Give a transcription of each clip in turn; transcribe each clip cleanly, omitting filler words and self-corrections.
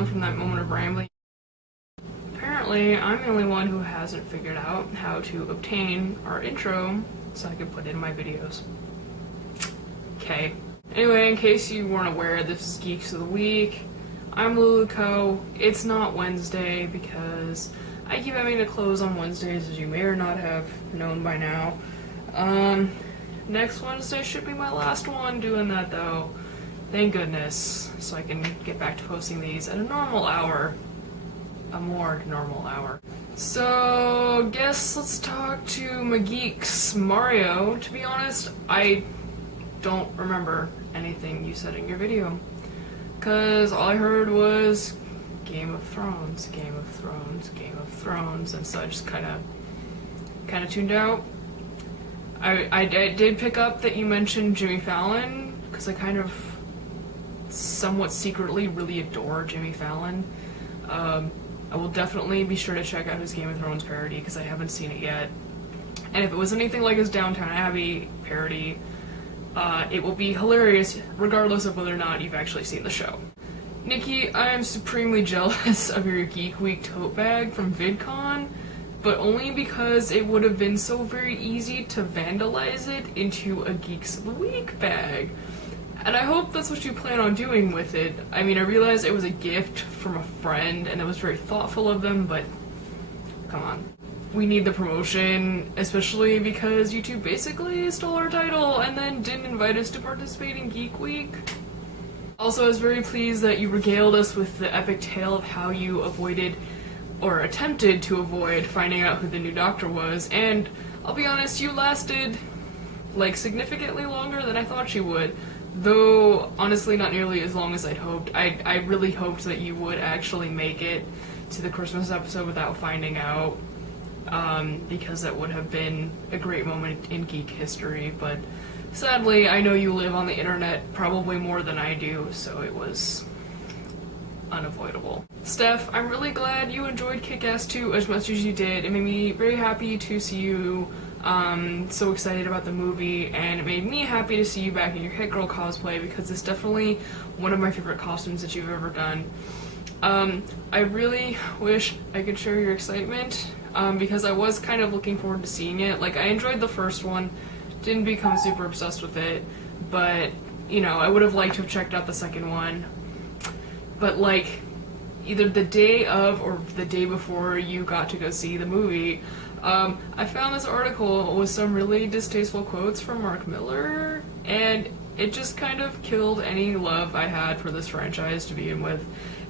on from that moment of rambling, apparently I'm the only one who hasn't figured out how to obtain our intro so I can put it in my videos. Okay. Anyway, in case you weren't aware, this is Geeks of the Week. I'm Luluco. It's not Wednesday because I keep having to close on Wednesdays, as you may or not have known by now. Next Wednesday should be my last one doing that though. Thank goodness. So I can get back to posting these at a normal hour. A more normal hour. So, guess let's talk to my geeks. Mario, to be honest, I don't remember anything you said in your video. Cause all I heard was Game of Thrones, Game of Thrones, Game of Thrones, and so I just kinda tuned out. I did pick up that you mentioned Jimmy Fallon, because I kind of somewhat secretly really adore Jimmy Fallon. I will definitely be sure to check out his Game of Thrones parody, because I haven't seen it yet. And if it was anything like his Downton Abbey parody, it will be hilarious, regardless of whether or not you've actually seen the show. Nikki, I am supremely jealous of your Geek Week tote bag from VidCon, but only because it would have been so very easy to vandalize it into a Geeks of the Week bag. And I hope that's what you plan on doing with it. I mean, I realize it was a gift from a friend, and it was very thoughtful of them, but come on. We need the promotion, especially because YouTube basically stole our title and then didn't invite us to participate in Geek Week. Also, I was very pleased that you regaled us with the epic tale of how you avoided, or attempted to avoid, finding out who the new Doctor was, and I'll be honest, you lasted, like, significantly longer than I thought you would. Though, honestly, not nearly as long as I'd hoped. I really hoped that you would actually make it to the Christmas episode without finding out, because that would have been a great moment in geek history, but sadly, I know you live on the internet probably more than I do, so it was unavoidable. Steph, I'm really glad you enjoyed Kick-Ass 2 as much as you did. It made me very happy to see you so excited about the movie, and it made me happy to see you back in your Hit Girl cosplay, because it's definitely one of my favorite costumes that you've ever done. I really wish I could share your excitement, because I was kind of looking forward to seeing it. Like, I enjoyed the first one, didn't become super obsessed with it, but, you know, I would have liked to have checked out the second one. But, like, either the day of or the day before you got to go see the movie, I found this article with some really distasteful quotes from Mark Miller, and it just kind of killed any love I had for this franchise to begin with,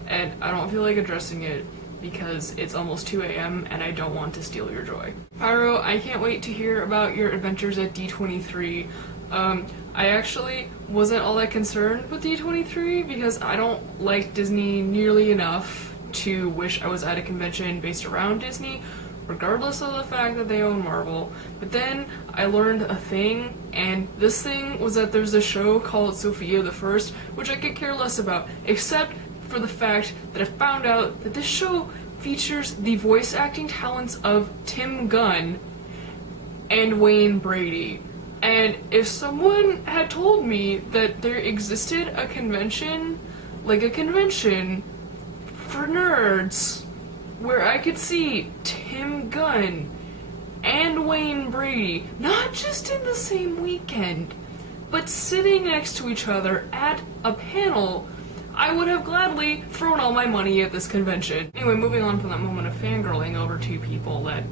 and I don't feel like addressing it because it's almost 2 a.m. and I don't want to steal your joy. Pyro, I can't wait to hear about your adventures at D23. I actually wasn't all that concerned with D23 because I don't like Disney nearly enough to wish I was at a convention based around Disney, regardless of the fact that they own Marvel. But then I learned a thing, and this thing was that there's a show called Sophia the First, which I could care less about, except for the fact that I found out that this show features the voice acting talents of Tim Gunn and Wayne Brady. And if someone had told me that there existed a convention, like a convention for nerds, where I could see Tim Gunn and Wayne Brady, not just in the same weekend, but sitting next to each other at a panel, I would have gladly thrown all my money at this convention. Anyway, moving on from that moment of fangirling over to people that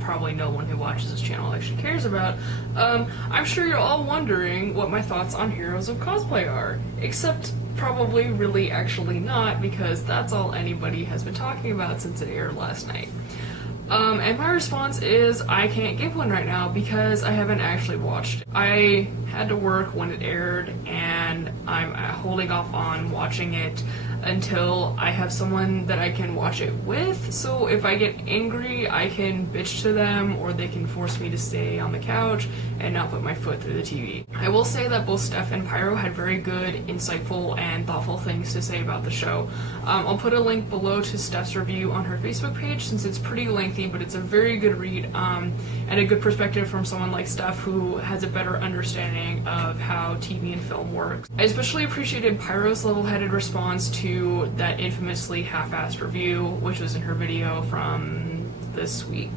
probably no one who watches this channel actually cares about, I'm sure you're all wondering what my thoughts on Heroes of Cosplay are. Except probably really actually not, because that's all anybody has been talking about since it aired last night. And my response is I can't give one right now because I haven't actually watched it. I had to work when it aired, and I'm holding off on watching it until I have someone that I can watch it with, so if I get angry, I can bitch to them, or they can force me to stay on the couch and not put my foot through the TV. I will say that both Steph and Pyro had very good, insightful, and thoughtful things to say about the show. I'll put a link below to Steph's review on her Facebook page, since it's pretty lengthy, but it's a very good read, and a good perspective from someone like Steph who has a better understanding of how TV and film works. I especially appreciated Pyro's level-headed response to to that infamously half-assed review, which was in her video from this week.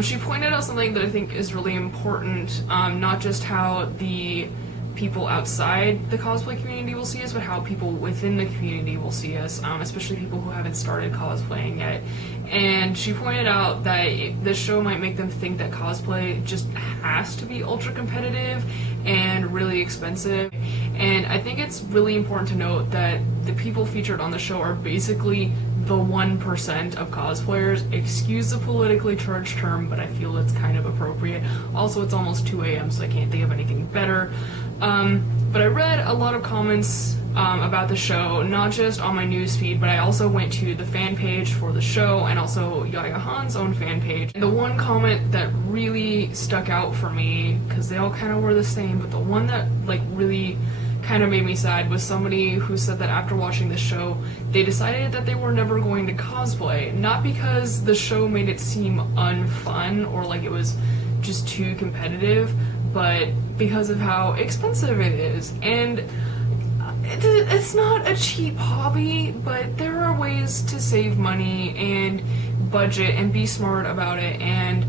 She pointed out something that I think is really important, not just how the people outside the cosplay community will see us, but how people within the community will see us, especially people who haven't started cosplaying yet. And she pointed out that this show might make them think that cosplay just has to be ultra competitive and really expensive. And I think it's really important to note that the people featured on the show are basically the 1% of cosplayers. Excuse the politically charged term, but I feel it's kind of appropriate. Also, it's almost 2 a.m., so I can't think of anything better. But I read a lot of comments about the show, not just on my newsfeed, but I also went to the fan page for the show and also Yaya Han's own fan page. And the one comment that really stuck out for me, because they all kind of were the same, but the one that like really kind of made me sad was somebody who said that after watching the show, they decided that they were never going to cosplay. Not because the show made it seem unfun or like it was just too competitive, but because of how expensive it is. And it's not a cheap hobby, but there are ways to save money and budget and be smart about it. And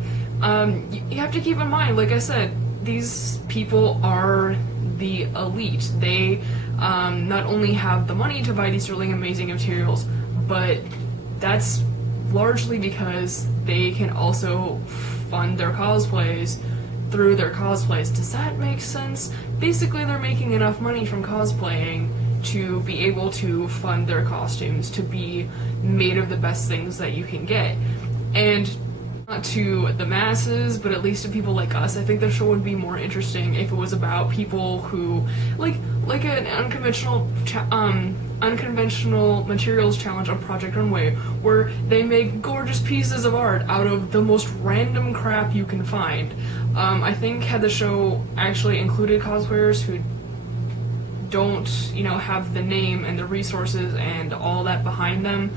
you have to keep in mind, like I said, these people are the elite. They not only have the money to buy these really amazing materials, but that's largely because they can also fund their cosplays through their cosplays. Does that make sense? Basically, they're making enough money from cosplaying to be able to fund their costumes, to be made of the best things that you can get. And not to the masses, but at least to people like us, I think the show would be more interesting if it was about people who, like an unconventional materials challenge on Project Runway, where they make gorgeous pieces of art out of the most random crap you can find. I think had the show actually included cosplayers who don't, have the name and the resources and all that behind them,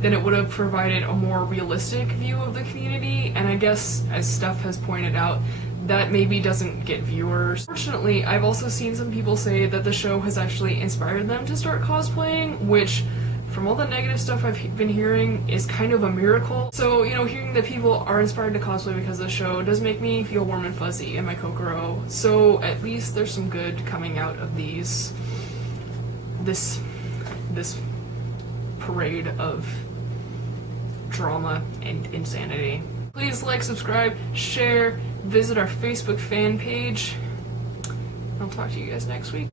then it would have provided a more realistic view of the community. And I guess, as Steph has pointed out, that maybe doesn't get viewers. Fortunately, I've also seen some people say that the show has actually inspired them to start cosplaying, which, from all the negative stuff I've been hearing, is kind of a miracle. So, hearing that people are inspired to cosplay because of the show does make me feel warm and fuzzy in my Kokoro. So at least there's some good coming out of this parade of drama and insanity. Please like, subscribe, share, visit our Facebook fan page. I'll talk to you guys next week.